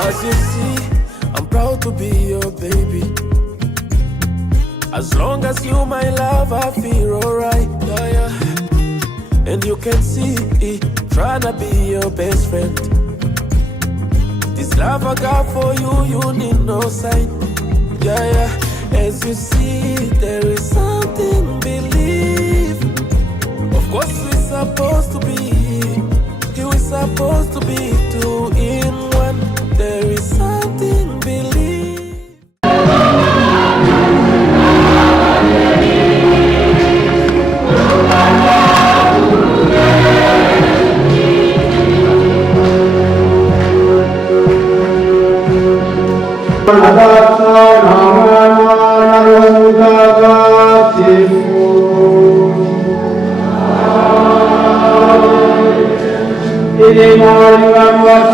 As you see, I'm proud to be your baby. As long as you my love, I feel alright, yeah, yeah. And you can see, tryna be your best friend. This love I got for you, you need no sign, yeah, yeah. As you see, there is something believe. Of course we're supposed to be, you is supposed to be two in one. There is something believe.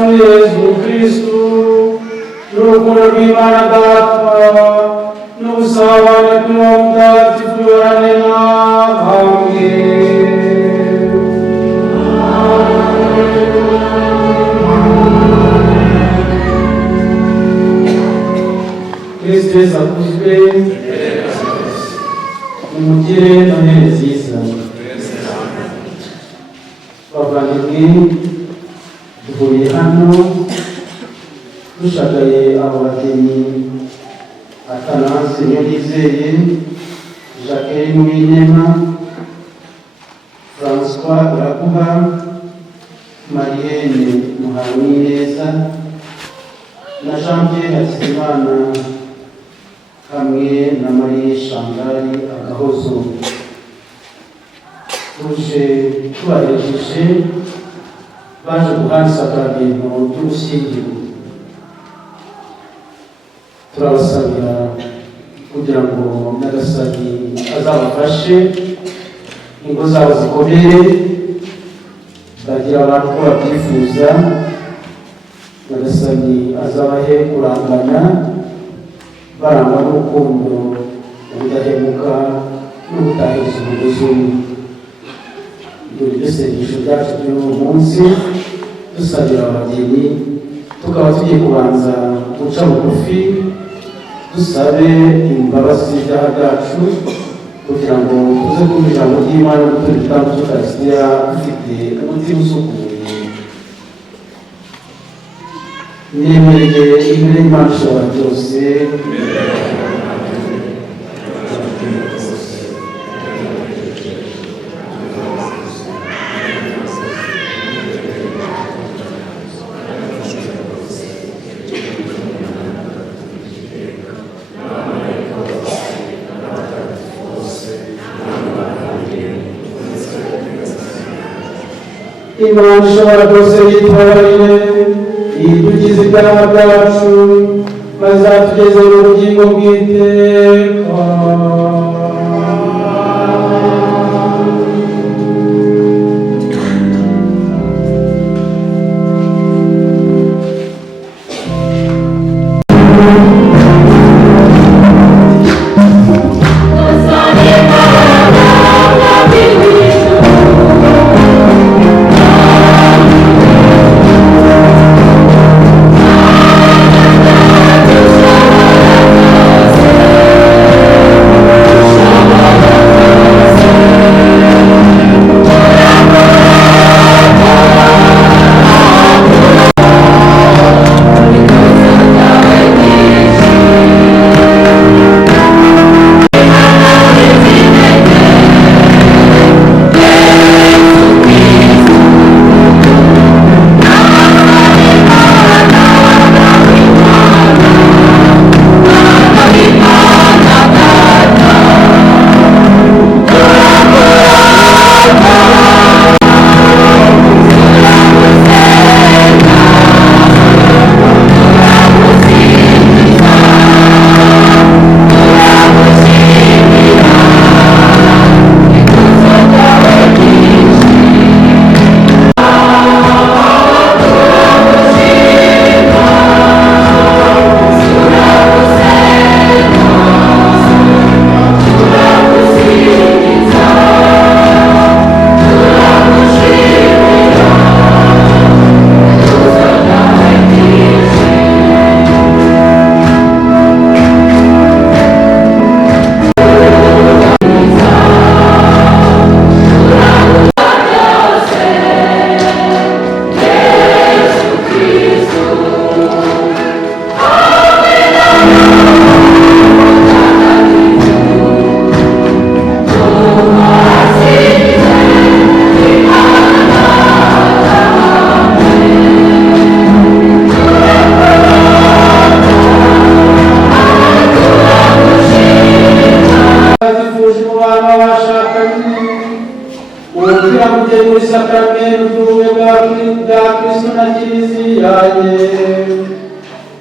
Jesus Cristo, no Imana Data, no Savana Glomda, Tifuranena, Amen. Cristo é acusado, umugire Noheli nziza. Bavandimwe, duhuye hano dushagaye abo bageni Athanase Niyonizeye, Jacqueline Uwinema, François Iraguha, Marienne Muhanwineza na Jean-Pierre Hakizimana hamwe na Marie Chantal Agahozo. Tuje tubaherekeje baje guhana isakaramentu ry'ubushyingiro. Turabasabira kugira ngo Nyagasani azabafashe, ingo zabo zikomere, bagira abantu ko babyifuza. Nyagasani azabahe kurangana, barangwa n'urukundo, ubudahemuka n'ubutahiriza umugozi umwe. Ibyo sengesho byacu by'uyu munsi dusabira abageni, tukaba tugiye kubanza guca bugufi dusabe imbabazi z'ibyaha byacu kugira ngo tuze kumva ijambo ry'Imana n'utundi dutambo tw'Ukaristiya dufite umutima usukuye. Niyemereye imbere y'Imana ishobora byose, Imana ishobora byose yitwarire idukize ibyaha byacu, bazatugeze mu bugingo bw'iteka.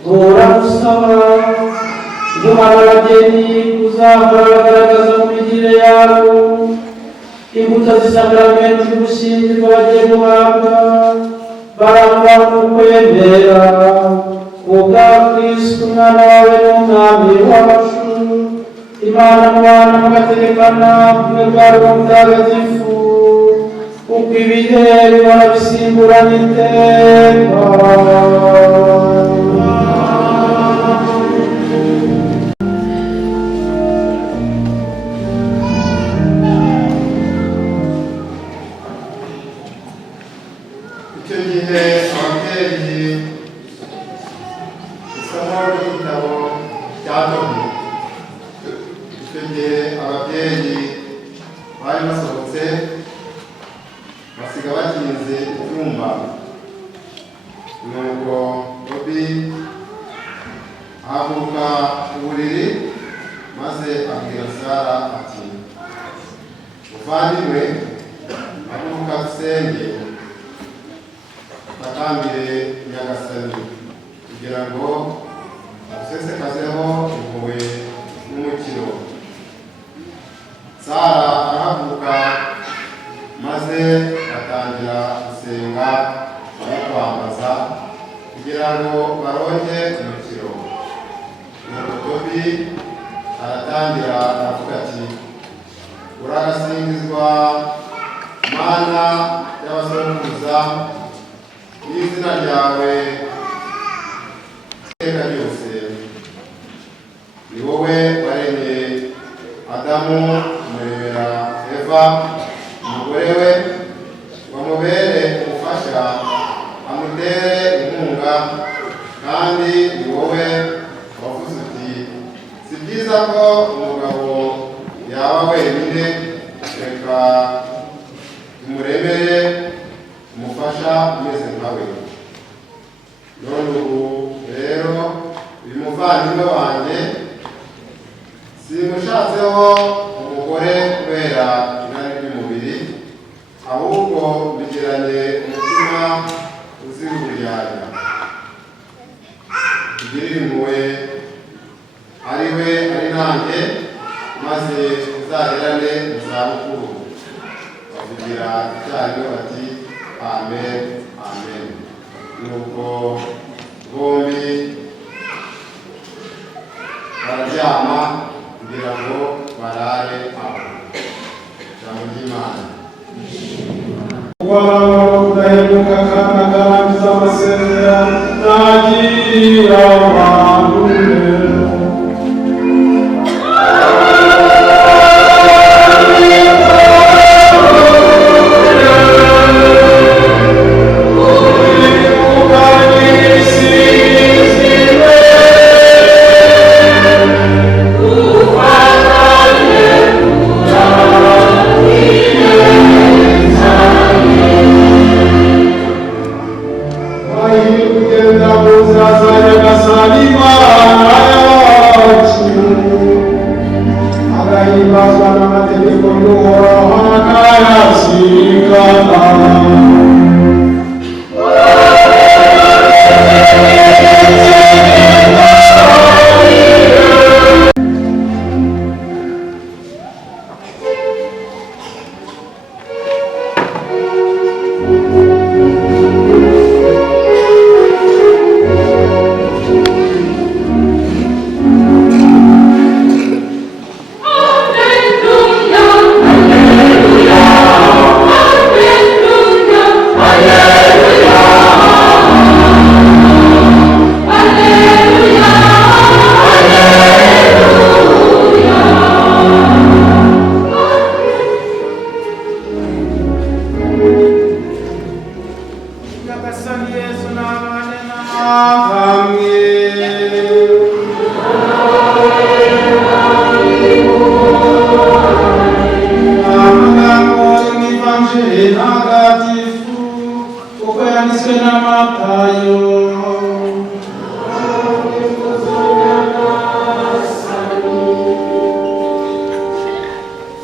turagusaba guhana abageni kuzahora bagaragaza mu migirire yabo imbuto z'isakaramentu ry'ubushyingirwa bagiye guhabwa barangwa n'ukwemera kubwa Kristo umwana wawe n'umwami wacu Imana mwana mugategekana kumwe bwa Roho Mutagatifu uko ibihe bihora bisimburana iteka. icyo gihe ababyeyi isomo ry'igitabo cya Tobi. Icyo gihe ababyeyi bari basohotse basiga bakinze icyumba, nuko Tobi ahaguruka ku buriri maze abwira Sara ati, muvandimwe, haguruka dusenge takambire Nyagasani kugira ngo adusesekazeho impuhwe n'umukiro. Sara arahaguruka maze atangira gusenga no kwambaza kugira ngo baronke umukiro. Nuko Tobi aratangira aravuga ati, uragasingizwa Mana y'abasokuruza, n'izina ryawe iteka ryose. Ni wowe waremye Adamu umuremera Eva umugore we, wamubere umufasha amutere inkunga, kandi ni wowe wavuze uti, si byiza ko umugabo yaba wenyine, reka tumuremere umufasha umeze nkawe. None ubu rero uyu muvandimwe wanjye simushatseho umugore kubera irari ry'umubiri, ahubwo mbigiranye umutima uzira uburyarya. Tugirire impuhwe ari we ari nanjye, maze tuzaherane mu zabukuru. Bavugira icyarimwe bati amen, amen. Nuko bombi bararyama kugira ngo barare aho. Ijambo ry'Imana. Uhoraho udahemuka kandi agahamiriza amasezerano ntagirira abantu neza.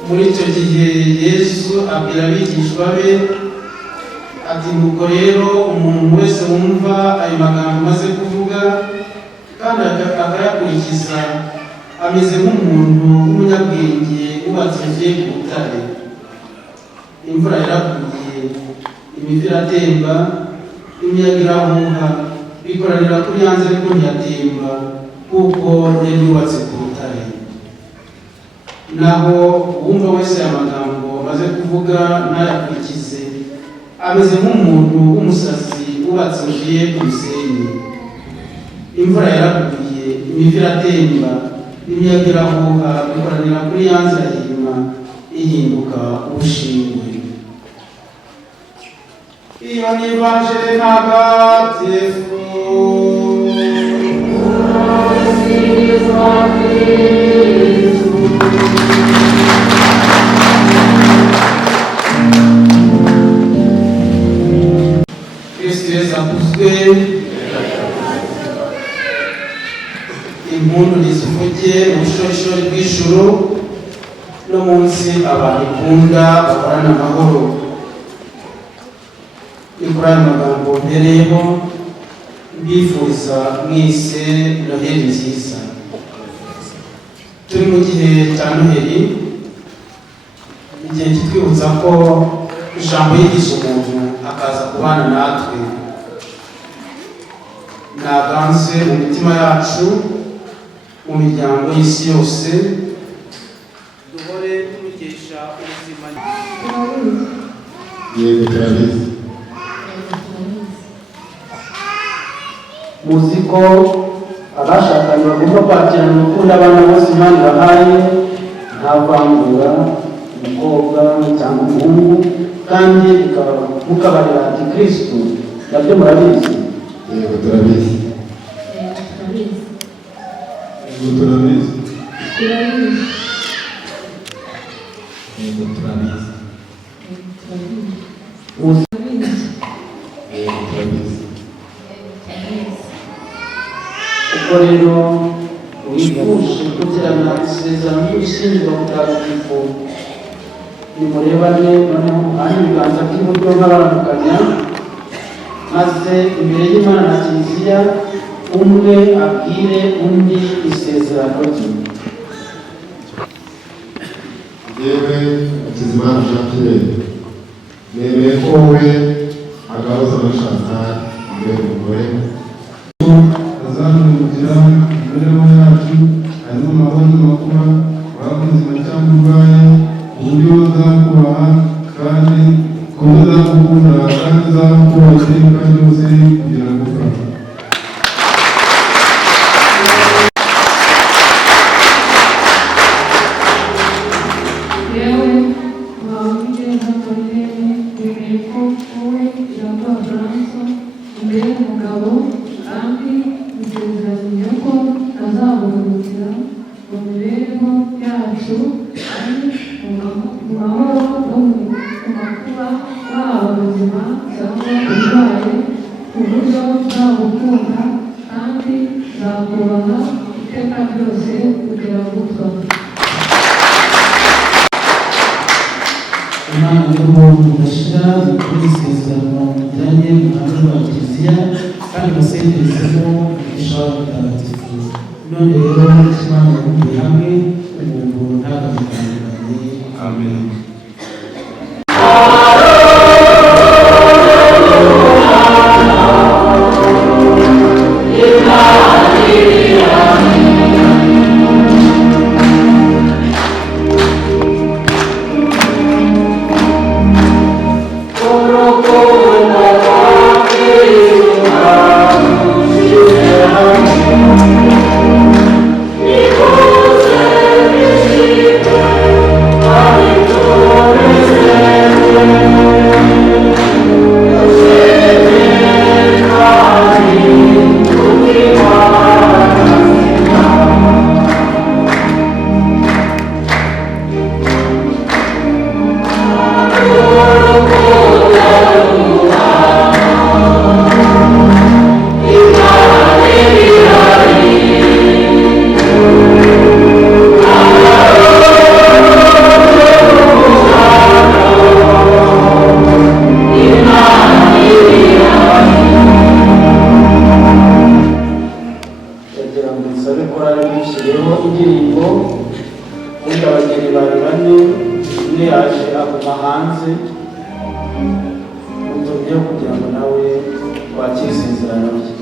Muri icyo gihe Yesu abwira abigishwa be ati, ati nuko rero umuntu wese wumva ayo magambo maze kuvuga kandi akayakurikiza ameze nk'umuntu w'umunyabwenge wubatse inzu ye ku rutare. Imvura yaraguye, imivu iratemba, imiyaga irahuha, bikoranira kuri yanze ariko ntiyatemba kuko yari yubatse ku rutare. Naho uwumva wese aya magambo maze kuvuga ntayakurikize ameze nk'umuntu w'umusazi wubatse inzu ye ku musenyi. Imvura yaraguye, imivu iratemba, imiyaga irahuha, bikoranira kuri yanze irahima, ihinduka ubushingwe. Iyo ni Evanjili ntagatifu. Kristo Yesu akuzwe. Impundu nizivuge mu bushorishori bw'ijuru no munsi abantu ikunda bahorana amahoro. Ni kuri aya magambo mpereyeho mbifuriza mwese Noheli nziza. Turi mu gihe cya Noheli, igihe kitwibutsa ko ijambo yigisha umuntu akaza kubana natwe, naganze mu mitima yacu, mu miryango y'isi yose, duhore tumugesha ubuzima. Yego turabizi. Muzi ko abashakanye bagomba kwakirana urukundo abana bose Imana bahaye, nta vangura, umukobwa cyangwa umuhungu, kandi mukabarira ati Kristo. Nabyo murabizi. Yego turabizi. Yego turabizi. Yego turabizi. Uko rero wifuje kugirana isezerano ry'ubushyingirwa butagatifu, nimurebane noneho muhane ibiganza by'iburyo nk'abaramukanya, maze imbere y'Imana na Kiliziya umwe abwire undi isezerano rye. Yewe Hakizimana Jean Pierre, nemeye ko wowe agahoza amashaka imbere umugore azamurikira imibereho yacu, harimo amahoro n'amakuba, waba ubuzima cyangwa urwaye, uburyo uzakubaha kandi ko uzagukunda kandi uzakubaha iteka ryose kugera gupfa. Imana y'umuntu mudashira ikora isezerano mujyanye n'uruhande rwa Kiliziya kandi musenderezemo umugisha w'ubutagatifu. None rero Imana yabumbiye hamwe, umuntu ntagabitandukanye. Amen. Hallelujah. umurongo, undi abageni bari bane, umwe yaje aguma hanze uburyo kugira ngo nawe wakire isezerano rye.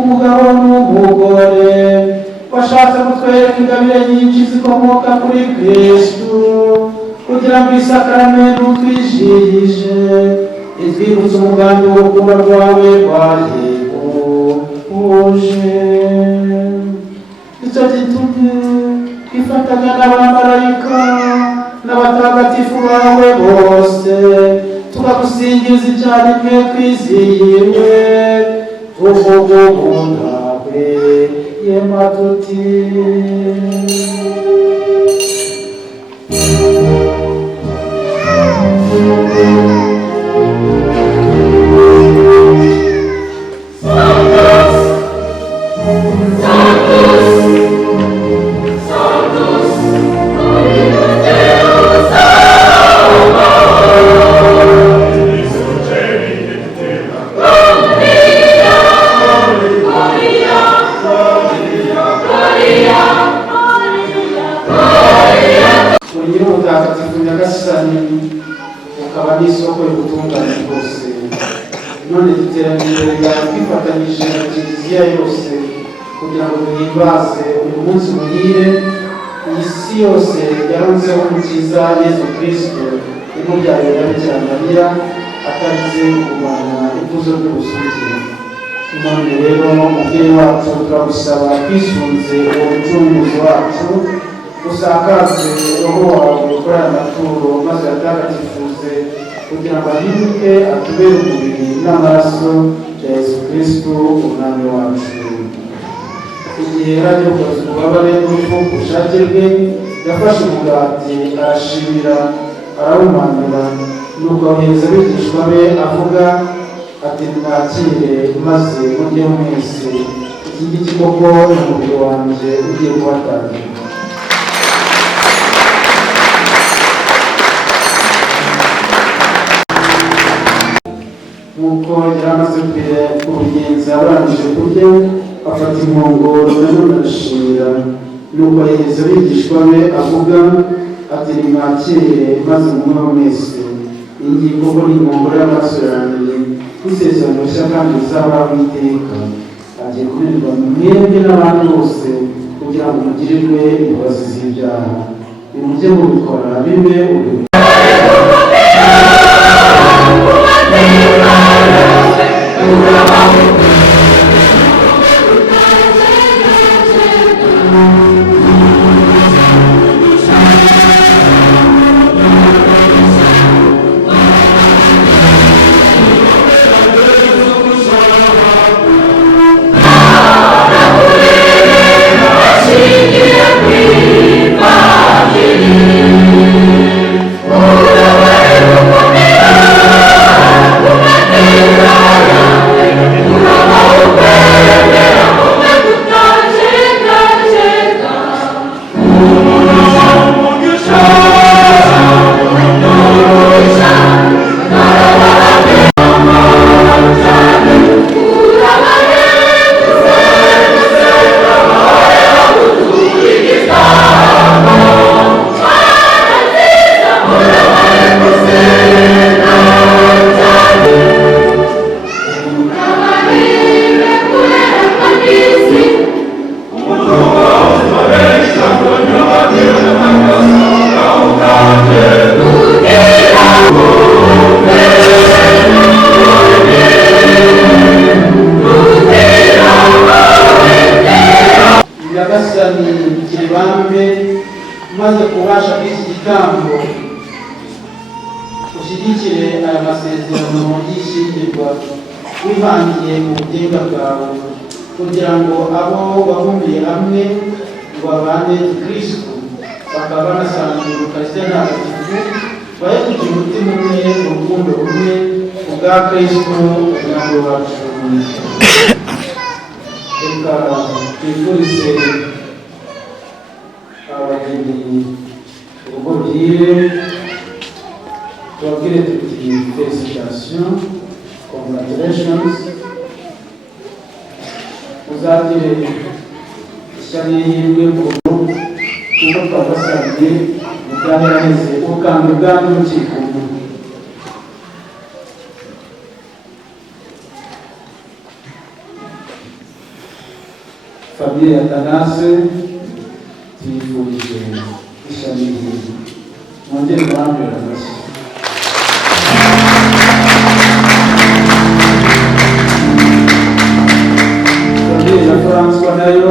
Umugabo n'umugore washatse kutwereka ingabire nyinshi zikomoka kuri Kristo kugira ngo isakaramentu twijihije itwibutse umugambi w'urukundo rwawe rwahebuje. Icyo gitumye twifatanya n'abamarayika n'abatagatifu bawe bose tukagusingiza icyarimwe twizihiwe ubungawe yema tuti ukaba n'isoko y'ubutungane bwose. None duteranije yawe twifatanyije na Kiliziya yose kugira ngo duhimbaze uyu munsi muhire iyi si yose yarunzeho umukiza Yezu Kristo imubyaye na Bikira Mariya atarize kurwanya ikuzo ry'ubusugire. None rero umubyeyi wacu turagusaba twisunze uwo mucunguzi wacu usakaze roho wawe kuri aya maturo maze atagatifuze kugira ngo ahinduke atubere umubiri n'amaraso ya Yesu Kristo umwami wacu. Igihe yari yakoze ububabare n'urupfu ku bushake bwe yafashe umugati arashimira arawumanura nuko abohereza abigishwa be avuga ati mwakire maze murye mwese, iki ngiki koko ni umubiri wanjye ugiye kubatangirwa. Nk'uko yari amaze kubigenza abarangije kurya afata inkongoro nanone arashimira, nuko ayihereza abigishwa be avuga ati nimwakire maze munyweho mwese, iyi ngiyi koko ni inkongoro y'amaraso yanjye y'isezerano rishya kandi rizahoraho iteka, agiye kumenerwa mwebwe n'abandi bose kugira ngo mugirirwe imbabazi z'ibyaha. Nimujye mubikora bibe urugero. maze kubasha kw'iki gitambo ushyigikire aya masezerano y'ishyingirwa wihangiye mu buginga bwawe, kugira ngo abo wabumbiye hamwe ngo babane Kristo bakaba banasangiye Ukaristiya ntagatifu, bahe kugira umutima umwe mu rukundo rumwe ubwa Kristo umwami wacu. Reka twifurize abageni ubwo bwire, tubabwire tuti felicitation, congratulations, uzagire ishyari y'ihirwe mu rugo kuko twabasabye mu byaheze ubwambe bwanyu mukikumu. Famille ya Tanase tuyifurije ishyari y'ihirwe, mwongere kurambira amashyi. Famille ya François nayo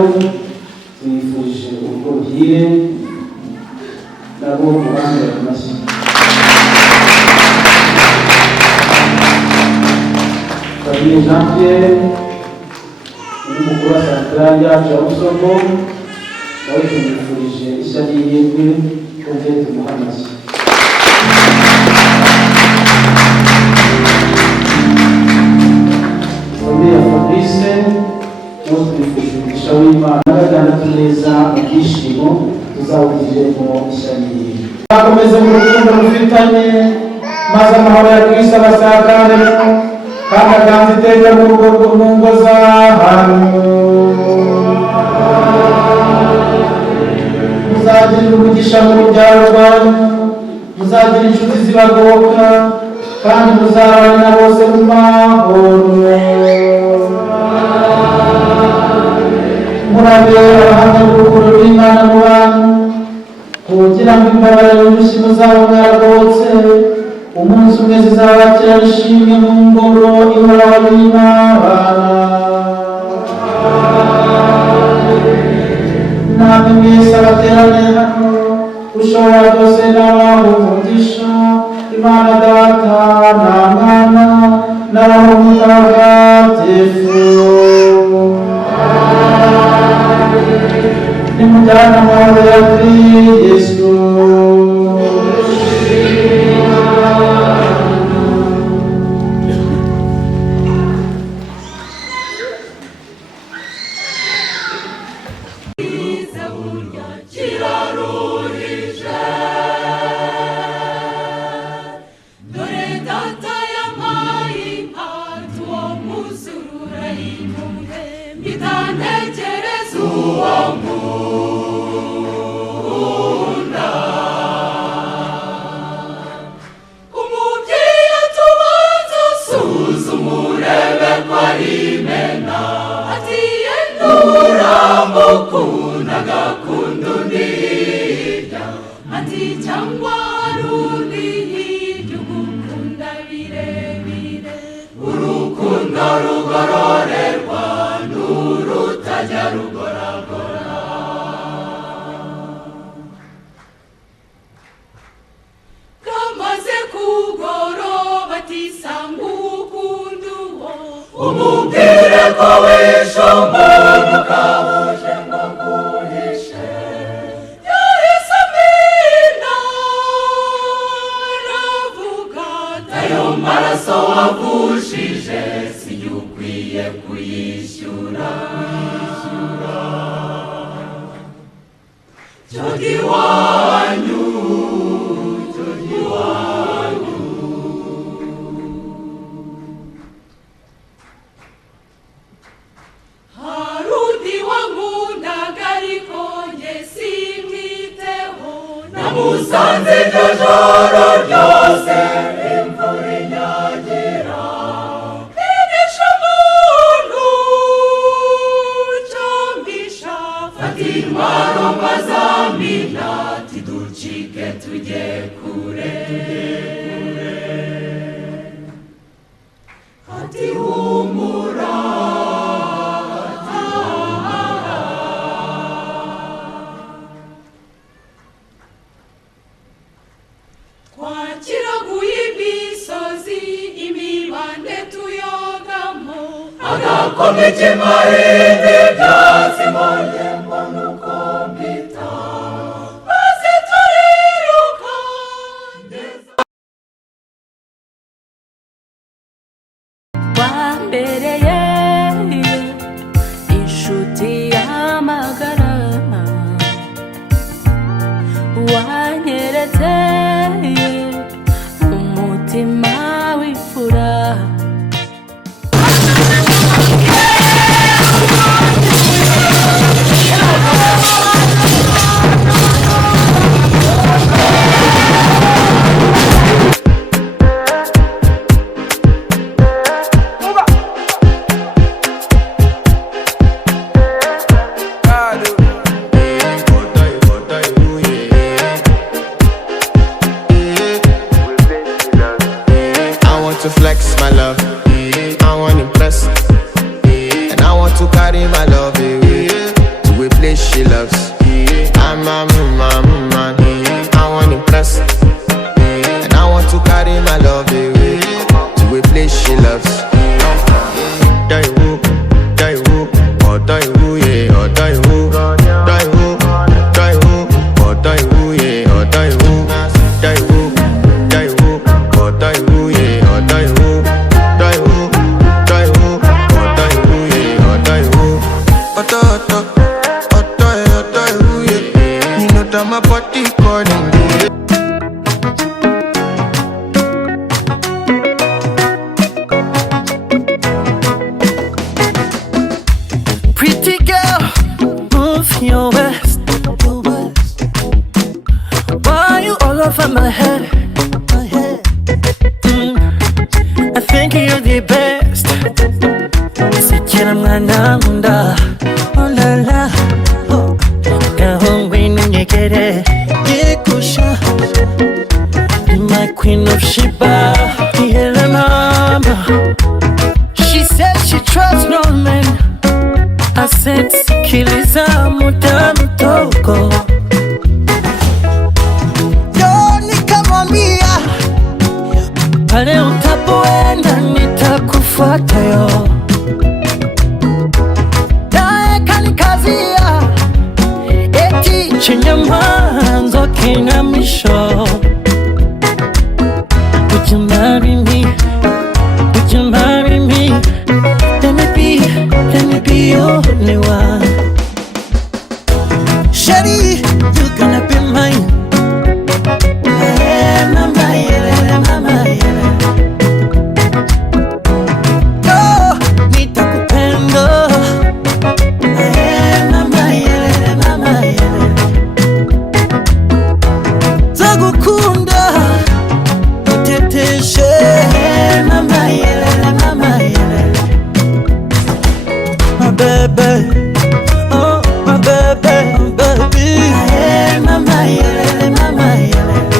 tuyifurije ubwo bwire, nabo kurambira amashyi. Famille Jean Pierre umukuru wa santarari yacu ya Busogo nawe tumwifurije ishyari y'ihirwe, twongere tumuhe amashyi. Famille ya Fabrice nawe tumwifurije umugisha w'Imana n'agatandatu neza mu byishimo tuzawugiremo ishyari y'ihirwe. Bakomeze mu rukundo rufitanye, maze amahoro ya Kristo abasakaremo kandi aganze iteka mu rugo mu ngo z'ahantu. Muzagirira umugisha mu rubyaro rwanyu, muzagira inshuti zibagoboka kandi muzabana na bose mu mahoro. Murabe abahamya b'urukundo rw'Imana mu bantu, kugira ngo imbaraga y'urushyi muzaba mwaragobotse, umunsi umwe zizabakira ishimwe mu ngoro ihoraho y'Imana. Namwe mwese abateraniye hano, ushobora byose n'abaha umugisha, Imana Data na Mwana na Roho Mutagatifu. Nimujyane amahoro ya Kristo. Dore data yampaye impano cyangwa rundi ry'ugukunda birebire, urukundo rugororerwa n'urutajya rugoragora. Kamaze kugoroba tisanga ukunda uwo, umubwire ko wishe umuntu kabuje ngo guhishe. Yahise amina aravuga ati ayo maraso wavushije si yo ukwiye kuyishyura. Jodi wanyu, jodi wanyu. Harudi wankundaga ariko njye simwiteho, namusanze iryo joro ryose imvura inyagira. Nigisha umuntu cyambisha, fata intwaro mbazamina, tiducike tujye kure. Ati humura, twakiraguye imisozi imibande tuyogamo, agakome k'imarinde byatsi monye mbona uko mbita, maze turiruka ngeza wambereye inshuti y'amagara, wanyeretse umutima w'imfura. To flex my love, I want to impress, and I want to carry my love away to a place she loves. I'm a man, I want to impress, and I want to carry my love away to a place she loves. Die who, or die who, yeah, or die who, die who, or die who, yeah, or die who, die who, or die who, yeah. Die who, die who, die who, or die who, yeah, or die who. Die who, yeah. You know that my body calling me. Pretty girl, move your waist. Why you all over my head? I think you're the best. Sikira mwana nkunda, oh la la, oh. Gahungu inyegere, yekusha. Be my queen of Sheba, yeah mama. She said she trusts no man. I said sikiliza muda mdogo. Yo nikamwambia pale utapoenda nitakufuata yo. Naye kanikazia eti chenye mwanzo kina mwisho. Would you marry me? Would you marry me? Let me be your only one. Shawty, you're gonna be mine. Mama, yeah, mama, yeah. Oh, nitakupenda. Mama, yeah, mama, yeah. Takukunda, uteteshe. Mama, yeah, mama, yeah. My baby, oh my baby, baby. Mama, yeah, mama, yeah.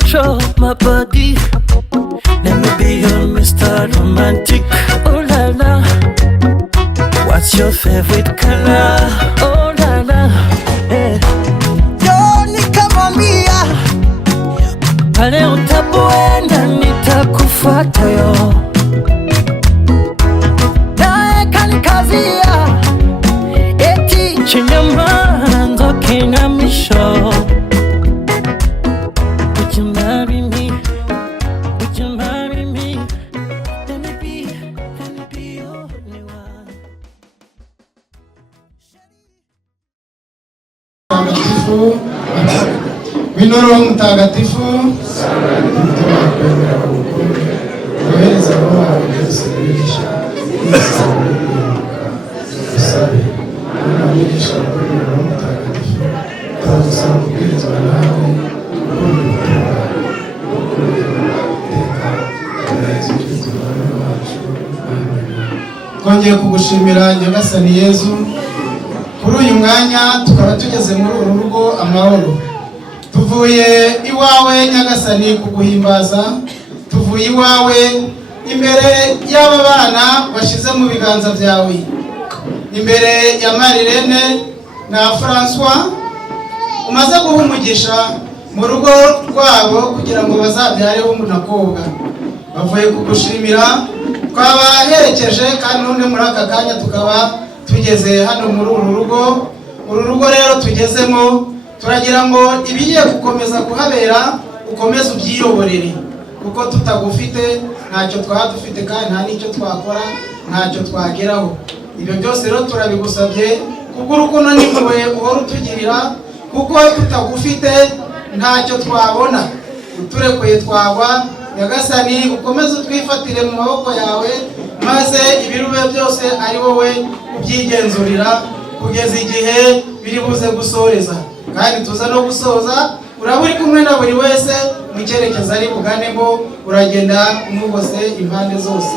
control my body. Let me be your Mr. Romantic. Oh la la. What's your favorite color? Oh la la. Yeah. Yo nikamwambia pale utapoenda nitakufuata yo. Nae kanikazia eti chinyama ndo kinamisho. Would you marry me? Would you marry me? Let me be your only one. Mtakatifu, winoro mtakatifu, kueleza roho aliyosababisha usabe anaaminisha kweli roho mtakatifu tutakusambukizwa nawe twongeye kugushimira Nyagasani Yezu kuri uyu mwanya tukaba tugeze muri uru rugo amahoro. Tuvuye iwawe Nyagasani kuguhimbaza, tuvuye iwawe imbere y'aba bana bashize mu biganza byawe, imbere ya Marilene na François umaze guha umugisha mu rugo rwabo kugira ngo bazabyareho umunakobwa. Bavuye kugushimira, twabaherekeje kandi none muri aka kanya tukaba tugeze hano muri uru rugo rero tugezemo. Turagira ngo ibigiye gukomeza kuhabera ukomeze ubyiyoborere, kuko tutagufite ntacyo twaba dufite kandi nta n'icyo twakora, ntacyo twageraho. Ibyo byose rero turabigusabye kuko urukundo n'impuhwe uhora utugirira, kuko tutagufite ntacyo twabona. Uturekuye twagwa, Nyagasani ukomeze utwifatire mu maboko yawe, maze ibirube byose ari wowe ubyigenzurira kugeza igihe biri buze gusoreza. Kandi tuza no gusoza uraba uri kumwe na buri wese mu cyerekezo ari buganemo, uragenda umugose impande zose.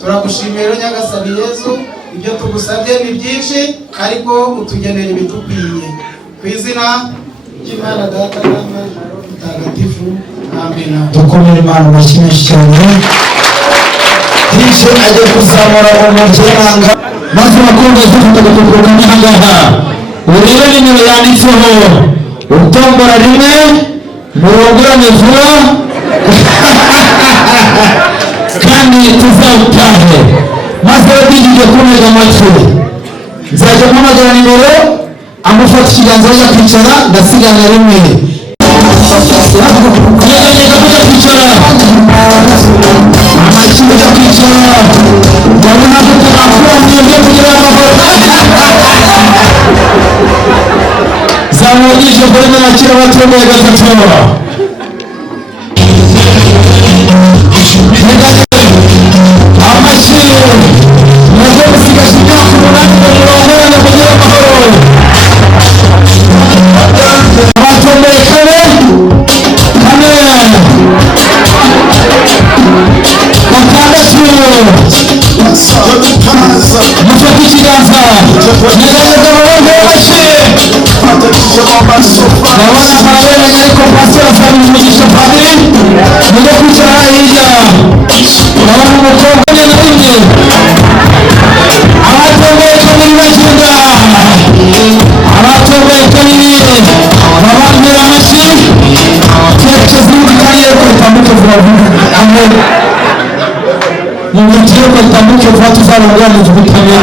Turagushimira Nyagasani Yezu, ibyo tugusabye ni byinshi ariko utugenera ibitukwiye. Ku izina ry'Imana Data na Mutagatifu, amen. Dukomere Imana amashyi cyane. Kristo ajya kuzamura umuryango maze bakunda zifata guturuka n'ahangaha. Urebe nimero yanditseho utombora rimwe murongorane vuba kandi tuzawutahe. Maze badigije kumega amatwi, nzajya mpamagara nimero amufata ikiganza ajya kwicara, ndasigana rimwe yeganyega kujya kwicara amashyi kujya kwicara. Ndabona ko turakura mwebwe kugira amahoro. Zamugije kuri nakira batomeye gatatu. Amashyi nazo musigaje imyaka umunani na mirongo ine kugira amahoro. Batomeye kane gatandatu. Mufate ikiganza nyeganyega amaboko y'amashyi. Ndabona Marlene ariko pastor asabira umugisha padiri mujye kwicara hirya. Ndabona umukobwa na rimwe abatomboye kabiri bagenda, abatomboye kabiri babambira amashyi. Cyerekezo y'ubukarere ko ritambuke vuba vuba. Amen. Mumutire ko ritambuke vuba tuzababwira ubutabera.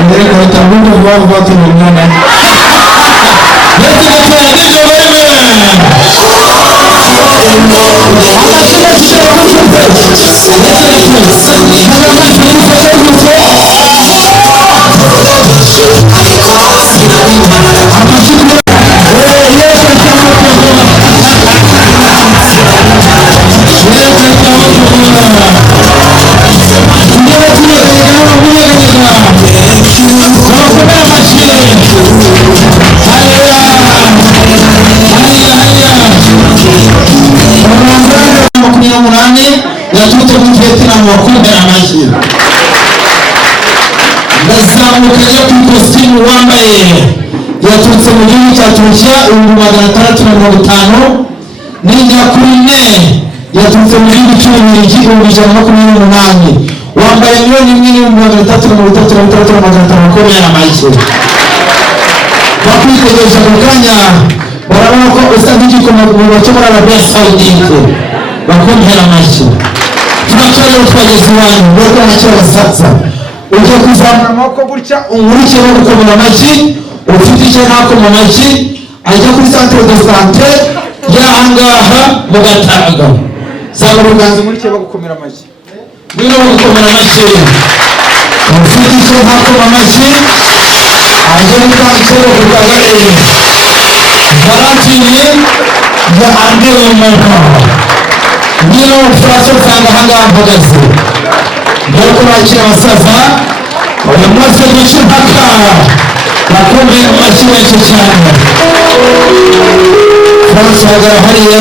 Imbere ko ritambuke vuba vuba tumumwana. yaturutse muri Vietnam wakundana amashyi. Ndazamuka yo ku ikositimu wambaye yaturutse mu gihugu cya Turukiya 1650. Ninjya Marine yaturutse mu gihugu cy'Ububiligi 128 wambaye 1,333,500 bakwitegereje mu kanya barabona ko usa n'igikoma mu cyo muri Arabia Saudite bakumvira amashyi tunacyari twageze iwanyu rero nacyo basatsa ujye kuzamura amaboko gutya umurike no gukomera amashyi ufite icyo nako mu mashyi ajya kuri centre de santé y'ahangaha mu Gataga zamura uganza umurike bagukomera amashyi ngwino bagukomera amashyi ufite icyo nako mu mashyi ajya kuri centre de Valentine ya ande umuntu ngwino ufashe usanga ahangaha mpagaze Ndako nakira abasaza uyu munsi duce impaka bakomeye mu mashyi menshi cyane Francis hagara hariya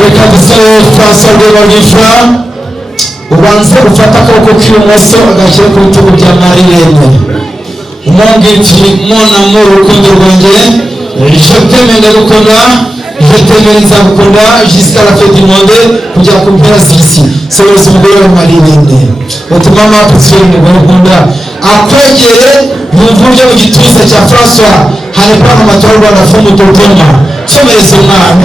reka dusabe François de Bagifra ubanze ufata akaboko k'ibumoso agashyira ku bitugu bya Marilene umwongiti mwana mu rukundo rwanjye je t'aime ndagukunda je t'aime nzagukunda jusqu'à la fin du monde kujya ku mpera z'isi sohoza umugore wa Marilene utumama putswe umugore ukunda akwegere yumva uburyo mu gituza cya François hari kwa amatora Rwanda fomu Dodoma somereza umwami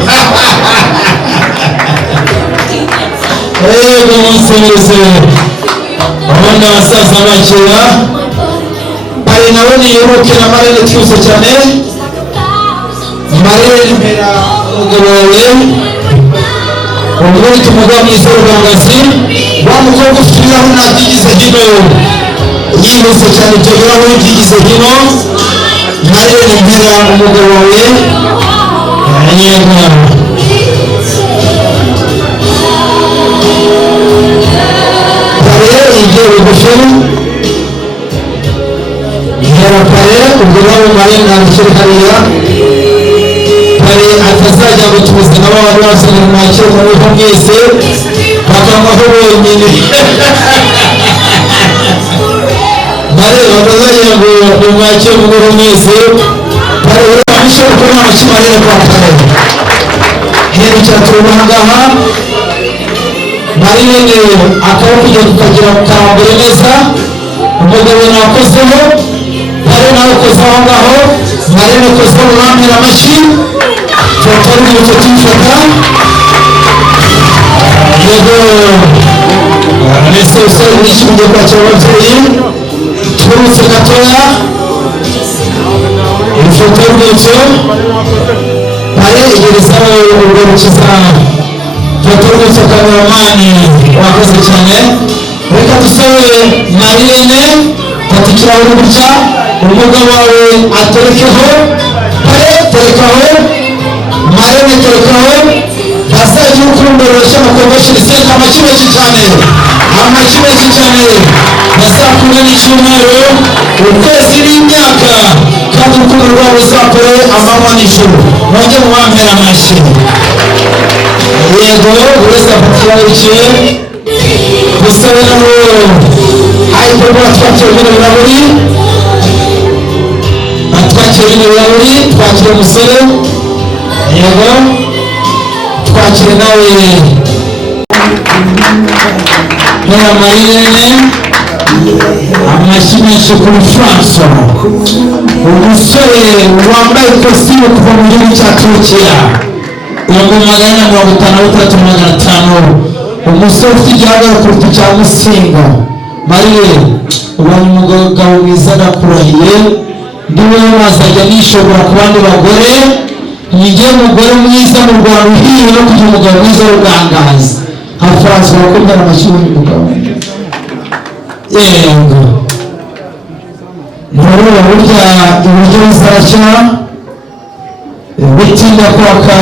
ego musomereze abandi abasaza bakera bari nawe niyurukira Marine twese cyane Marine mbera umugabo wawe umugore tumuga mwiza rugangazi wa mukobwa ufite ibirahu ntabyigize hino yihuse cyane ibyo birahu byigize hino Marine mbera umugabo wawe yego pare igihe bugufi ihera pare ubwo nawe Marine ntabikiri hariya pare atazajya gutumiza n'abandi bose ngo mwakire mu biho mwese bakavaho wenyine Marine bakaza mwakire umugore mwese pare abishobora kubona amashimarire kwa pare heri cyatuba ngaha Marine akaba kujya kukagira karambere neza umugabo nakozeho pare nawe kozaho ngaho Marine kozaho uramira amashi foto y'icyo cyifata yego nese usore nishimye kwakira ababyeyi turutse gatoya ifoto y'urwibutso pare igerezaho urukiza foto y'urwibutso kameramani wakoze cyane reka dusobe Marine tatikiraho gutya umugabo wawe aterekeho pare terekaho Marine terekaho basaje urukundo rurashaka convention center amakimenshi cyane basakura n'icyumweru ukwezi n'imyaka kandi urukundo rwabo ruzakore amanywa n'ijoro mwajye mubampera amashyi yego uretse afatira ikiye gusabe nabo ayikorwa twakira bino birahuri twakira umusore yego twakire nawe Mera Marine amashyi menshi kuri Francois umusore wambaye ikositimu kuva mu gihugu cya Turukiya 1,553,500 umusore ufite igihagararo kuruta icya Musinga Marine ubonye umugabo mwiza nakurahiye ndiwe wazajya nishobora ku bandi bagore nijye mugore mwiza mu Rwanda uhiye no kugira umugabo mwiza w'ugangaza hafaransa bakundana amashyi y'umugabo yego nturura burya ibiryo bizashya bitinda kwaka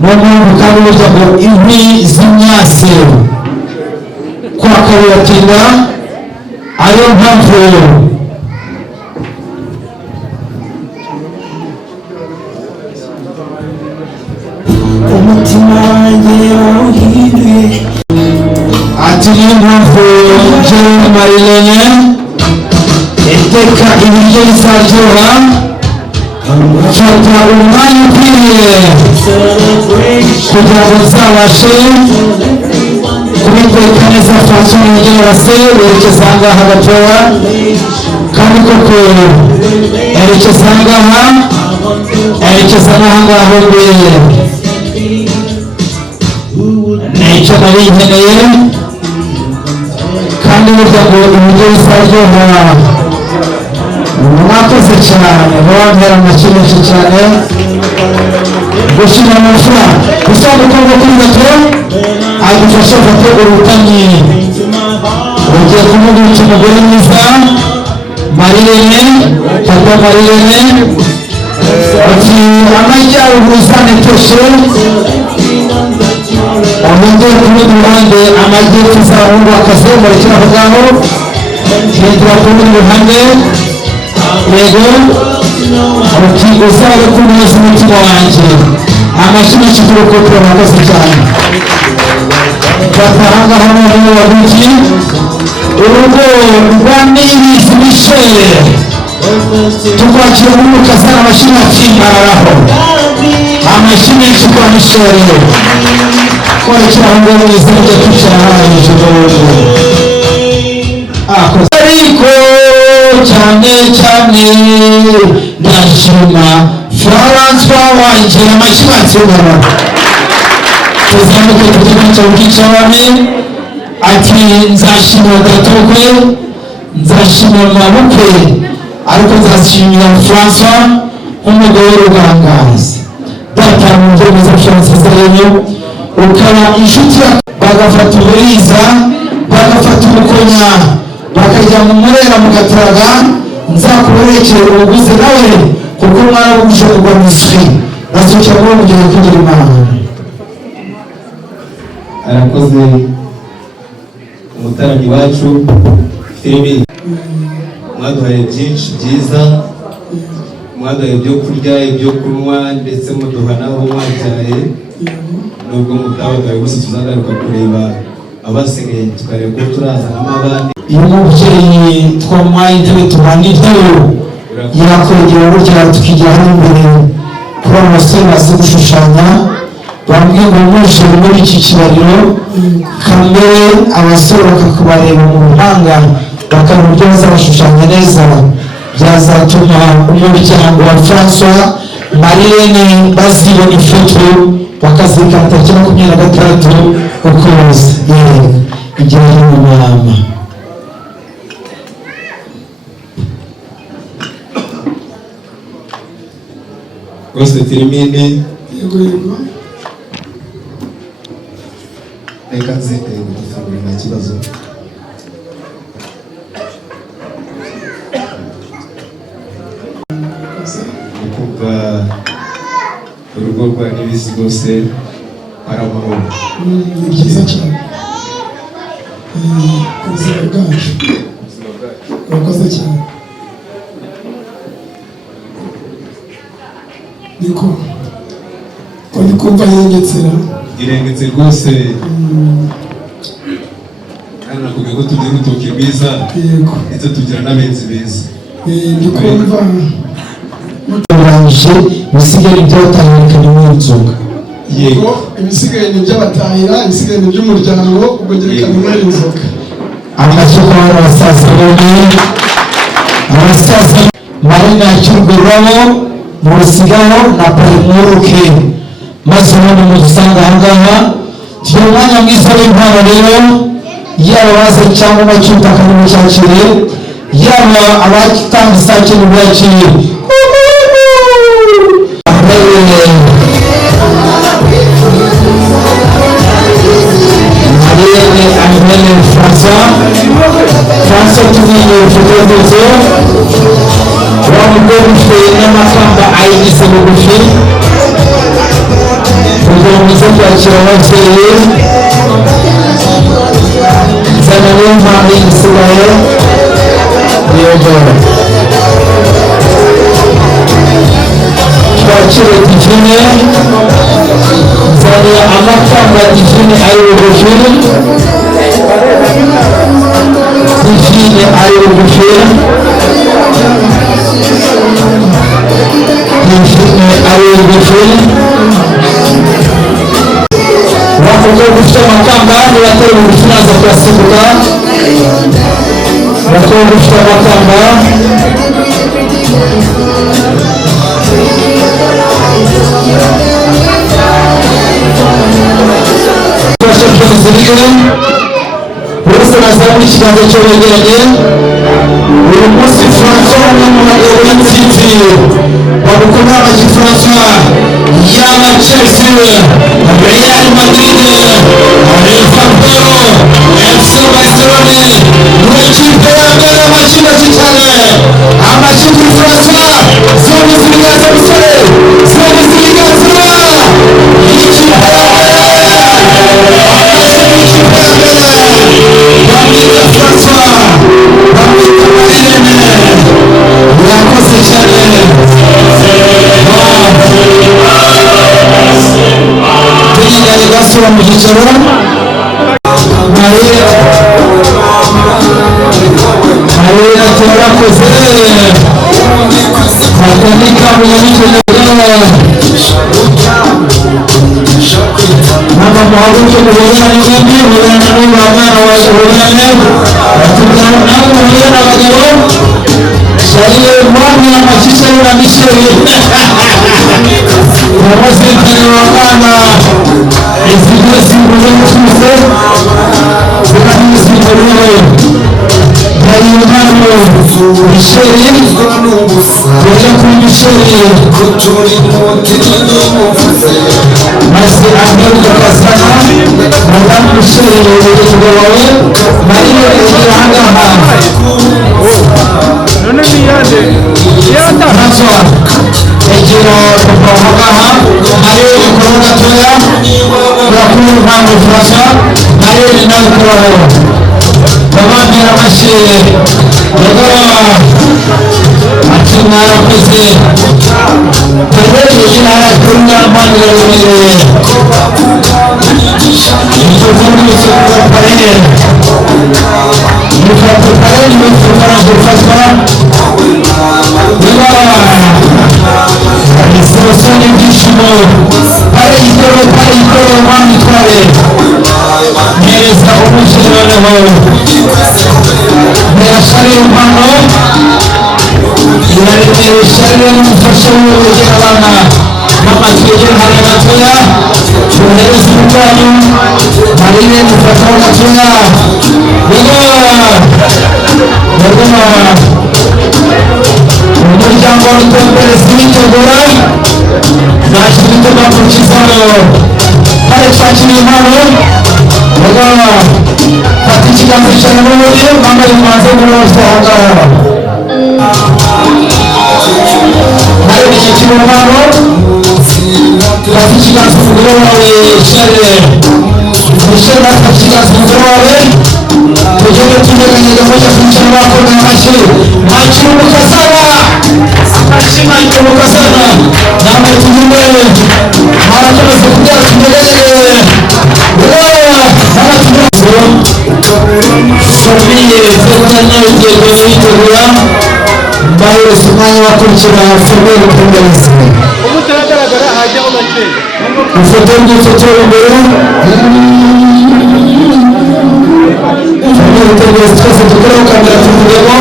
n'umuntu kandi burya ngo inkwi z'imyase kwaka biratinda ariyo mpamvu umutima wanjye wawuhinduye ati niyo mpamvu jewe Marine iteka ibiryo bizaryoha fata umwanya ukwiriye kugira ngo nzabashe kubiteka neza Francois Ngenderase werekeza ahangaha gatoya kandi koko erekeza ahangaha erekeza n'ahangaha mbere nicyo nari nkeneye kandi burya ngo ibiryo bizaryoha mwakoze cyane mubampera amashyi menshi cyane gushima amafaranga gusa gukorwa kuri gato agufasha gufata urutanyi ugiye kumubika umugore mwiza Marine papa Marine ati amajyaruguru zaneteshe Amajye ku rundi ruhande amajyepfo izahungu akazi murekera aho ngaho hindura ku rundi ruhande yego uti uzabe ku neza umutima wanjye amashyi menshi kuri kopera mwakoze cyane fata ahangaha n'ubu wabuki urugo rwa Niyibizi Michel tukwakira muri mukasana amashyi akimbararaho amashyi menshi kwa Michel kwakira aho ngaho mwese mujya kwicara hano hejuru ariko cyane ndashima Francois wanjye amashyi batsindana tuzamuke tugice cy'abami ati nzashimira datokwe nzashimira mabukwe ariko nzashimira Francois umugabo w'urugangazi data mu buryo bwiza Francois rero ukaba inshuti bagafata uburiza bagafata umukonya bakajya mu murera mugataraga nzakuberekere ubuguzi nawe kuko mwarabuje kugwa mu isi nasuka muri mu gihe kugira Imana arakoze umutaramyi wacu filimi mwaduhaye byinshi byiza mwaduhaye ibyo kurya ibyo kunywa ndetse muduha n'aho mwabyaye nubwo mutabaduhaye gusa tuzagaruka kureba abasigaye tukareba ko turazanamo abandi. Iyo umubyeyi twamuhaye intebe tubandijeho yakwegera burya tukigira hano imbere kuri abasore bazi gushushanya bambwiye ngo muje muri iki kibariro kambere abasore bakakubareba mu ruhanga bakaba uburyo bazabashushanya neza byazatuma umuryango wa François Marilene bazibona ifoto bakazikata tariki 26 ukwezi igihe y'umwama. Rwose Filimini yego reka nzite gufungura nta kibazo. Kumva urugo rwa n'ibisi rwose ari amahoro. Ni byiza cyane ubuzima bwacu urakoze cyane niko ko ndi kumva yengetsera irengetse rwose kandi nakubwiye ko tugira urutoki rwiza ndetse tugira n'abenzi beza. ndi kumva turangije ibisigaye by'abatahirikanye n'inzoga. Yego ibisigaye ni by'abatahira ibisigaye ni by'umuryango ubwo gerekana muri inzoga. Amashyiga y'abasaza bombi abasaza Marina Cyurwiramo mu rusigano na Parimuruke maze ubundi mudusanga ahangaha tuyo mwanya mwiza w'impano rero yaba baze cyangwa bacyuta kandi mucyakire yaba abakitanga isake n'ubwakire François tumenye fotozo wamugombe n'amakamba ayigise bugufi ugomuze kwakira ababyeyi zana n'impano y'igisigaye yego twakire Divine zana amakamba Divine ari bugufi Divine ari bugufi Divine ari bugufi wakoze gufite amakamba nibatari bugufi naza kurasibuka wakoze gufite amakamba Uretse nazamu ikiganza cyo wegeranye uyu munsi François n'umuhanga w'intsinzi wabukunda amagi François yaba Chelsea Real Madrid Liverpool FC Barcelona n'ikipe ya mbere amagi menshi cyane amagi kuri François zombi zirigaza musore zombi zirigaza ikipe ya mbere Bamwita François bamwita Marilene yakoze cyane tunyiganye gasura mu gicaro Marilene ati warakoze akanika munyamikene mama muhaguruke muhorana n'ibindi muhorana n'umwana wawe muhorane batugana nawe muhorana abagabo shariye mwami amashisha na misheri uramuzirikane w'abana izigire zingure mutuse zikanye zingure hari impano misheri yaje kuri misheri maze agaruka akazana madamu misheri umugabo wawe mariya igira ahangaha François egera papa w'ahangaha ariwe ukora gatoya urakura impano François ariwe nawe ukuraho babambira amashyi yagara akina yakoze tebeye arakunda manga yemereye Mufutoni parene Mufutoni parene Mufutoni gufatwa Isosoni byishimo pare itoro mami tware Nereza umukino noneho Nerashare impano Nerashare n'umufasha w'urugero abana n'amatwege hari amatoya Tuhereza umukwanyu Marine mufata w'amatoya umuryango w'itembere sinitegura nakirite bakukizano pare twakiriye impano fata ikiganza cyane n'ubundi bambaye umuhanzi w'uburozi ahangaha pare nikikira impano fata ikiganza umugore wawe shere Michelle fata ikiganza umugore wawe tugende tunyeganyega moja kumchana wako na mashi machumuka sana machumuka sana na machumuka mara tuna sikuja tunyeganyege Somie fetanya ujego itegura mbayo sumanya wakurikira somie rupendelezi umutaragaragara hajyaho make ufotongi fotora imbere twese dukora kamera tumuremo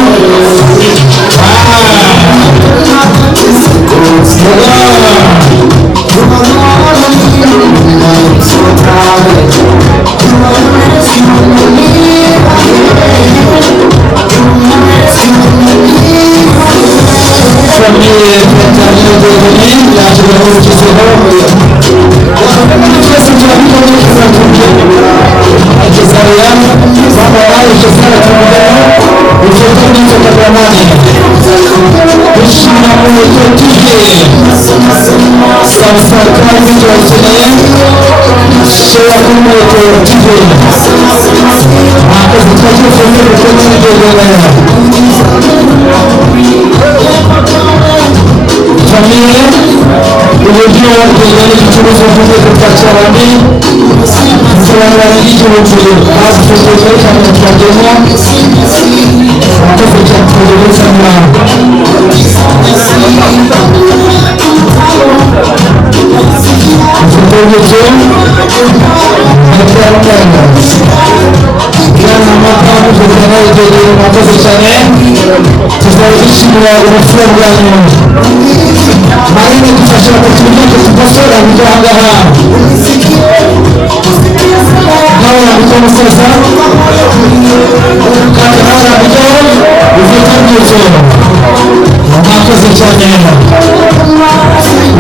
Marine dufashe abaturage tudasora bigahangaha nawe nabijya musaza kandi nawe nabijya ufite byose mwakoze cyane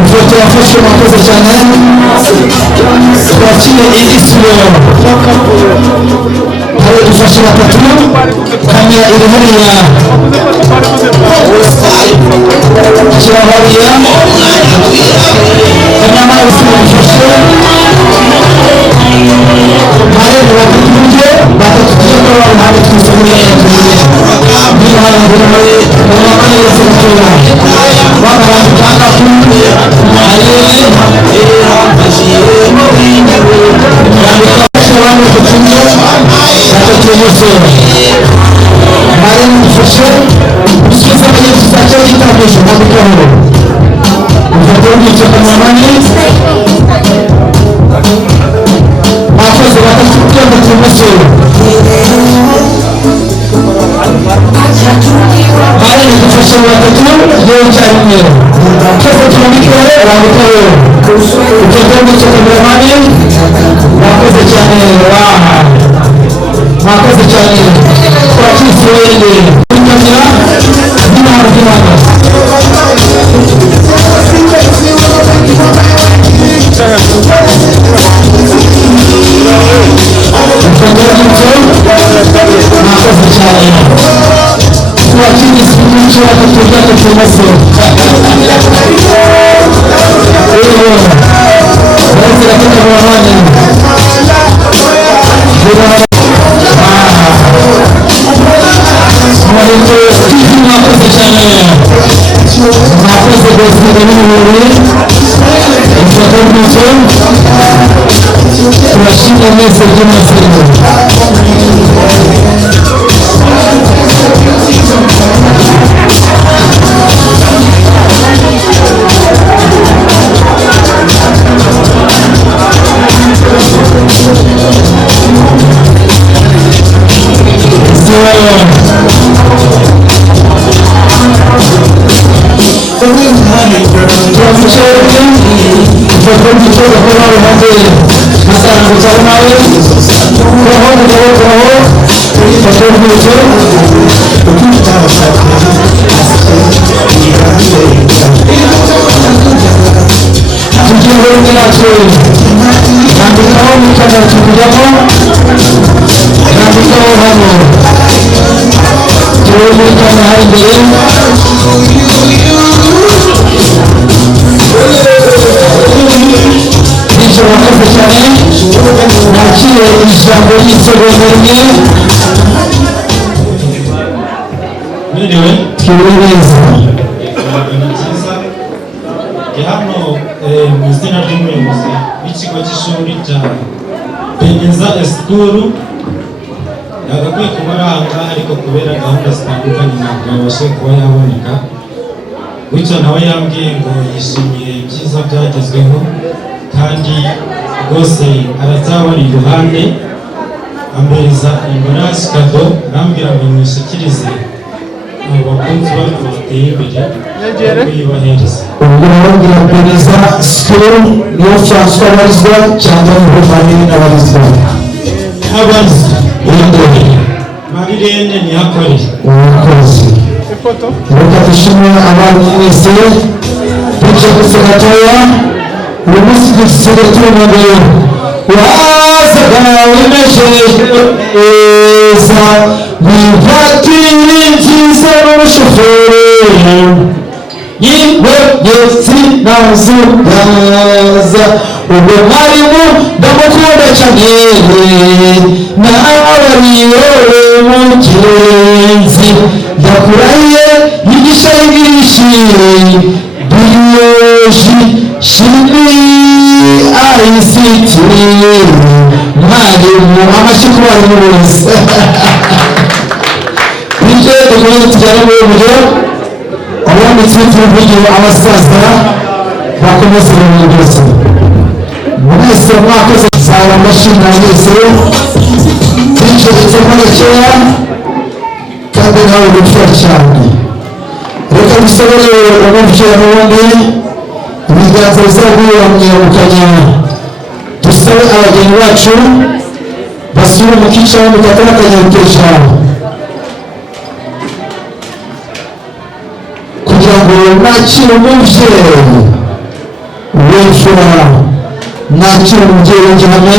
ifoto yafashe mwakoze cyane twakire indi siro hari dufashe batatu kamera iri hariya kirahariya kanyama usibifashe marebe bakutuje batatugiye ko hari twisomye niba hari ngoro muri mwamane yose mukora babantu kanga kumwe marebe Shawani kutumye batatu bose marebe mufashe Usikiza kwenye kisacho kitabisho na mikono Ufatongi choka mwamani Mafoze watatukia mtumeso Mare ni kufasha watatu Yeo chaine Kesa tunamikore Wamikore Ufatongi choka mwamani Mafoze chane Mafoze chane Kwa kisi wende Unyamira Thank you. hano mu izina ry'umuyobozi w'ikigo cy'ishuri cya Peneza School yagakwiye kuba aranga ariko kubera gahunda zitandukanye ntabwo yabashe kuba yaboneka bityo nawe yambwiye ngo yishimiye ibyiza byagezweho kandi rwose arazabona iruhande ambereza imbarasi kado arambwira ngo nishyikirize abakunzi bacu bateye imbere kuyibahereza ubwo nababwira Peneza School niyo François abarizwa cyangwa niho family n'abarizwa abarizwa Marirene nihakorera umukozi reka dushimire abantu mwese bityo gusa gatoya uyu munsi dusigaye tubonye wazaga wemejejwe neza bivatiri nziza n'umushoferi y'inkwegesi nazugaza ubwo mwarimu ndamukunda cyane nawe ariyowe mugenzi ndakurahiye yigisha yigishi biyoji shimi ICT mwarimu amashyi ku barimu bose bityo dukomeze tujyane muri ubu buryo abanditsi b'uturuvugiro abasaza bakomeze ibintu byose mwese mwakoze nsaba amashimira mwese bityo bituma gakeya kandi nawe gupfira cyane reka dusobore umubyeyi n'ubundi ibiganza bizaguye mwibukanya dusabe abageni bacu basubire mu kicaro mukatara akanyarukesha kugira ngo nakire umubyeyi w'imfura nakire umubyeyi w'igihame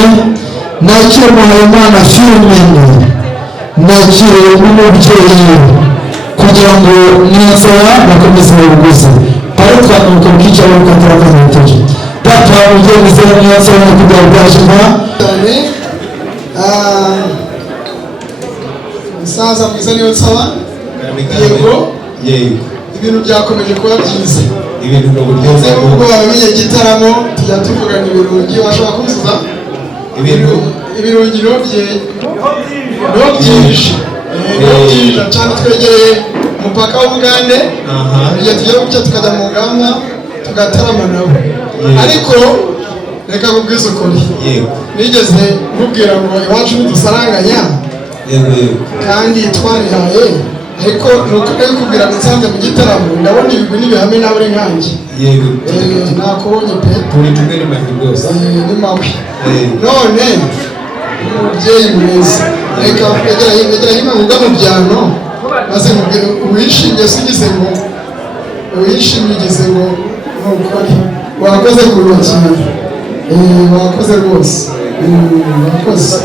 nakire Muhayimana Firmini nakire n'umubyeyi kugira ngo nizera bakomeze babuguze hari twanuka mu kicaro mukatara akanyarukesha papa umubyeyi wizera niyonsera no kugira ubwashima umusaza mwiza niyo nsaba yego ibintu byakomeje kuba byiza ibintu mu buryo ubwo wamenye igitaramo tujya tuvugana ibirungi washobora kuzuza ibirungiro byinshi cyane twegereye umupaka w'Ubugande igihe tugiye gucya tukajya mu ngamba tugatarama nabo ariko reka kubwiza ukuri nigeze nkubwira ngo iwacu ntidusaranganya kandi twarihaye ariko nuko kubwira nsanze mu gitaramo ndabona ibigwi n'ibihame nawe uri nkanjye nakubonye pe turi tumwe n'amahirwe rwose ni mawe none umubyeyi mwiza reka egera hino ngo mu byano maze nkubwira uwishimye se ugize ngo uwishimye ugize ngo nukore wakoze kurubakira wakoze rwose wakoze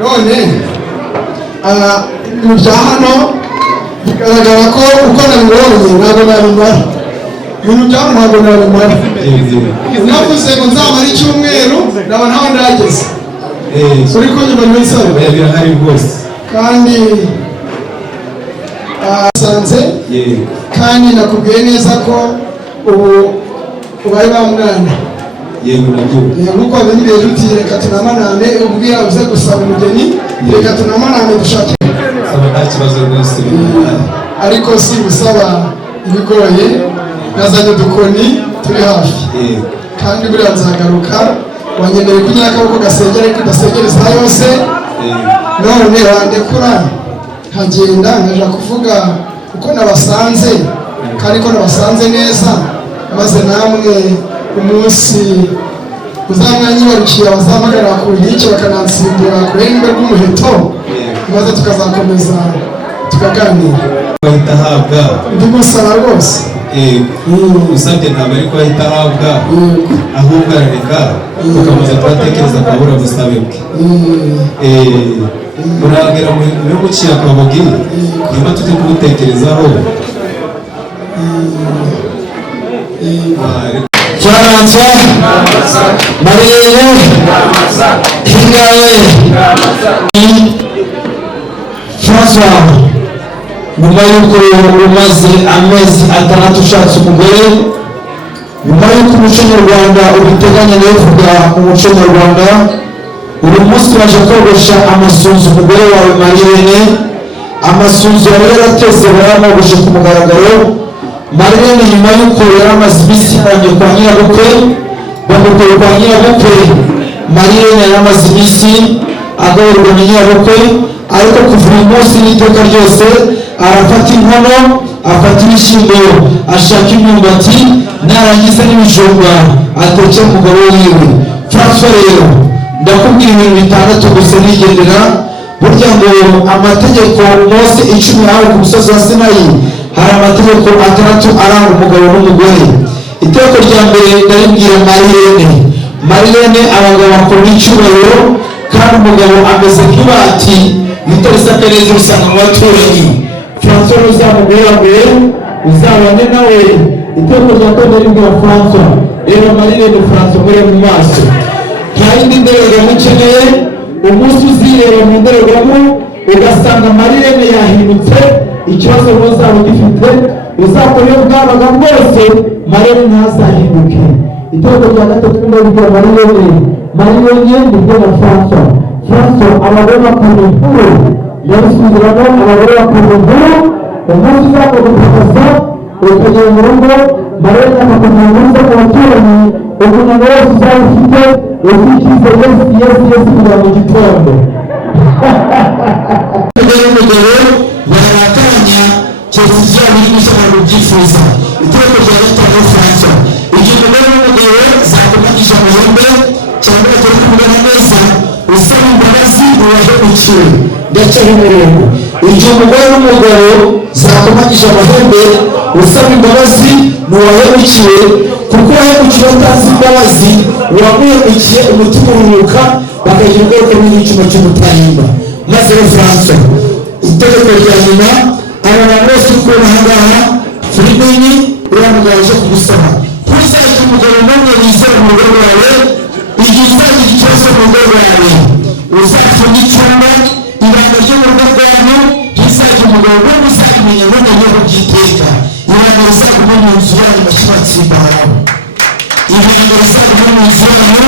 none mu bya hano bigaragara ko uko nabibonye ntabwo nabimara ibintu bya hano ntabwo nabimara navuze ngo nzamara icyumweru ndaba ntaho ndageze uri ko nyuma n'insaro birahari rwose kandi sanze kandi nakubwiye neza ko ubaye ba mwana yego nabyo nk'uko abenyereye uti reka tunamanane ubwira uze gusaba umugeni reka tunamanane dushake saba nta kibazo rwose ariko si gusaba ibigoye nazanye udukoni turi hafi kandi buriya nzagaruka wanyemereye kugira akaboko gasengera ariko udasengereza yose none wandekura nkagenda nkaja kuvuga uko nabasanze kandi ko nabasanze neza maze namwe umunsi uzamwanyibarukiye abazahamagara ku nkike bakanansimbura ku ruhembe rw'umuheto maze tukazakomeza tukaganira bahita ahabwa ndi gusaba rwose usabye ntabwo ariko ahita ahabwa ahubwo arareka tukamuza turatekereza akabura busabe bwe muragera muri muciye akabogi nyuma tujye kubutekerezaho Cyaranza Mariyene Hingaye François nyuma y'uko umaze amezi atandatu ushatse umugore nyuma y'uko umuco nyarwanda ubiteganya n'uvuga umuco nyarwanda uyu munsi uraje kogosha amasunzu umugore wawe Mariyene amasunzu yari yarateze baramogoshe ku mugaragaro Mariyene nyuma y'uko yari amaze iminsi yaranye kwa nyirabukwe bamukora kwa nyirabukwe Mariyene yari amaze iminsi agaburirwa na nyirabukwe ariko kuva uyu munsi n'iteka ryose arafata inkono afata ibishyimbo ashaka imyumbati narangiza n'ibijumba atekera umugabo wiwe François rero ndakubwira ibintu bitandatu gusa nigendera burya ngo amategeko Mose 10 yawe ku musozi wa Sinayi hari amategeko atandatu aranga umugabo n'umugore iteko rya mbere ndaribwira Mariyene abagabo bakora icyubahiro kandi umugabo ameze nk'ibati bitarisaka neza usanga mu baturanyi François uzamubwira mbere uzabane nawe iteko rya kabiri ndaribwira François rero Mariyene François muri mu maso nta yindi ndorerwamo ukeneye umunsi uzireba mu ndorerwamo ugasanga Mariyene yahindutse ikibazo uzaba ugifite uzakora iyo bwabaga bwose Mariyene ntazahinduke iteko rya gatatu ndaribwira Mariyene ndibwo na François abagore bakunda inkuru yabisubiramo abagore bakunda inkuru umunsi uzakoze gufasa ukagera mu rugo Mariyene akakubwira umunsi ku baturanyi ukuntu wose uzaba ufite uzikize yes kugira mu gitondo umugabo barakanya cyose biri gushobora kubyifuza iteko rya gatanu François igihe umugore n'umugabo zakumanisha amahembe cyangwa batari kuvugana neza usaba imbabazi uwahemukiwe ndacaho umurongo igihe umugore n'umugabo zakumanisha amahembe usaba imbabazi n'uwahemukiwe kuko uwahemukiwe atazi imbabazi uwamuhemukiye umutima uruhuka bakagira ubwoko bw'igicuma cy'umutahimba maze François itegeko rya nyuma abantu bose ukubona ahangaha Filipini uriya mugabo aje kugusaba ntuzajye umugabo n'umwe wizera umugore wawe igihe uzagira ikibazo mu rugo rwawe uzafunga icyumba ibanga ryo mu rugo rwanyu ntizajye umugabo n'umwe uzabimenya ngo ngewe byiteka ibanga rizagume mu nzu yanyu bakibatsimba hawe ibanga rizagume mu nzu yanyu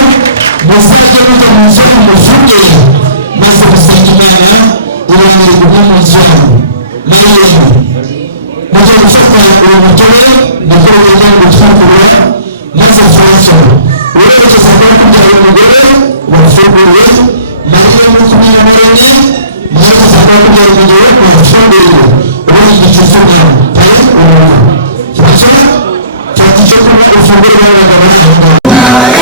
muzajye mujya mu nzu yanyu muvuge maze gusenga Imana ibanga rigume mu nzu yanyu Mariyene mugiye gufata uwo mugore ndakora uburyo gutwakura maze François uwerekeza kwa kubyara umugore wafunguye Mariyene kumwe na Mariyene muherekeza kwa kubyara umugore wafunguye ubundi igice cy'umwana pari uruhu François fata icyo kunywa ufungure n'abagabo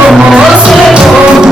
Como você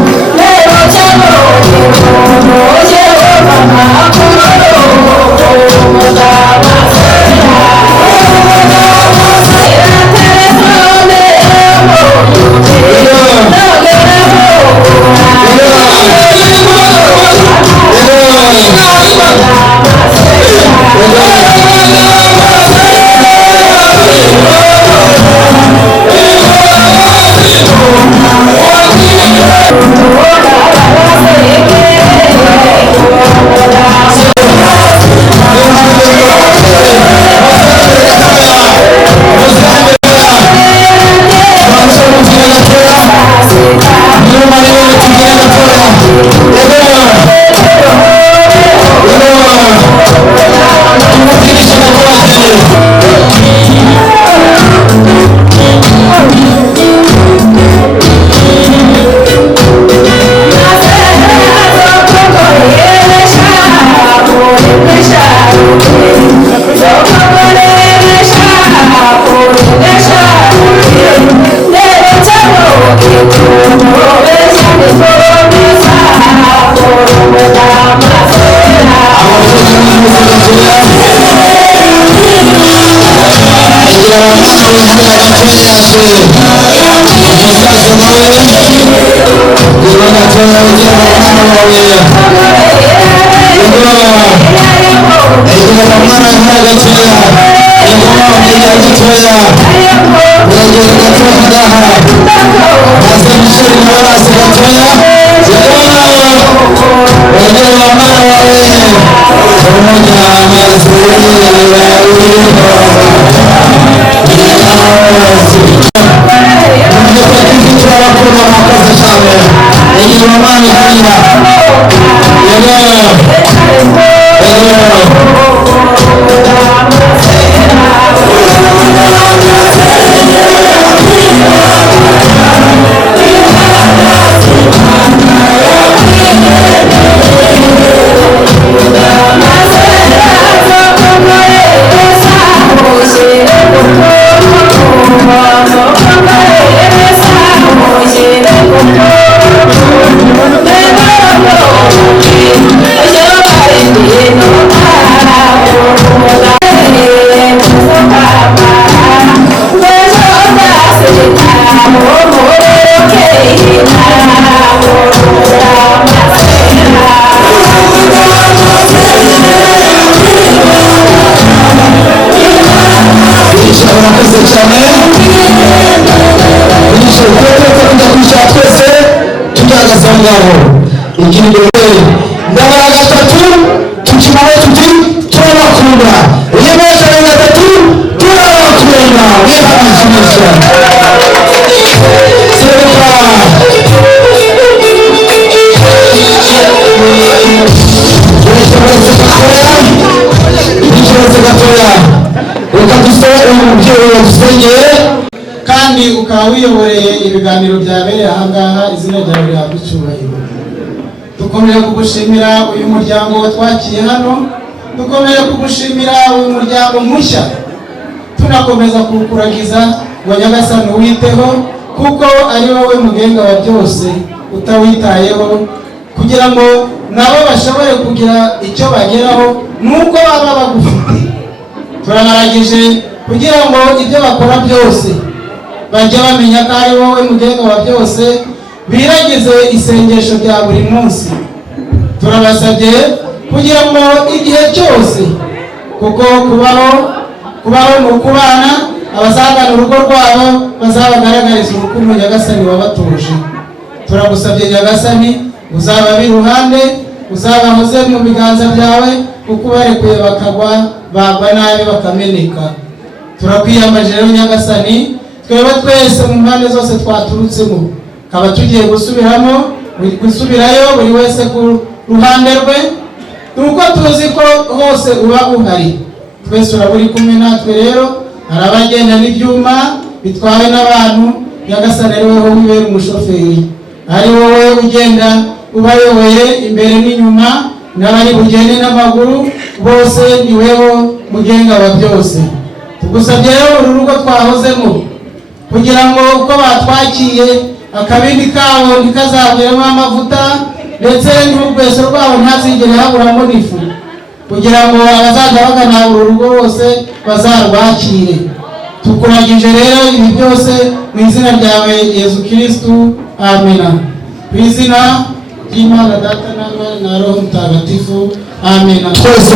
kandi ukaba wiyoboreye ibiganiro byabereye ahangaha, izina ryawe rihabwa icyubahiro. Dukomeje kugushimira uyu muryango watwakiye hano, dukomeje kugushimira uyu muryango mushya, tunakomeza kukuragiza ngo Nyagasani uwiteho, kuko ari wowe mugenga wa byose, utawitayeho kugira ngo nabo bashobore kugira icyo bageraho nuko baba bagufite. Turabaragije kugira ngo ibyo bakora byose bajye bamenya ko ari wowe mugenga wa byose, biragize isengesho rya buri munsi. Turabasabye kugira ngo igihe cyose, kuko kubaho ni ukubana, abazagana urugo rwabo bazabagaragariza urukundo Nyagasani wabatuje. Turagusabye Nyagasani, uzaba iruhande, uzabahoze mu biganza byawe, kuko barekuye bakagwa bagwa nabi bakameneka. Turakwiyambaje rero Nyagasani, twebwe twese mu mpande zose twaturutsemo, kaba tugiye gusubirayo buri wese ku ruhande rwe, nuko tuzi ko hose uba uhari. Twese uraburi kumwe natwe rero, hari abagenda n'ibyuma bitwawe n'abantu. Nyagasani ari wowe wibera umushoferi, ari wowe ugenda ubayoboye imbere n'inyuma, n'abari bugende n'amaguru, bose ni wewe mugenga wa byose. Tugusabye rero uru rugo twahozemo, kugira ngo uko batwakiye akabindi kabo ntikazabwiremo amavuta, ndetse n'urweso rwabo ntazigere haburamo n'ifu, kugira ngo abazajya bagana uru rugo bose bazarwakire. Tukuragije rero ibi byose mu izina ryawe Yesu Kristu, amina. Ku izina ry'Imana Data na Mwana na Roho Mutagatifu, amina. Twese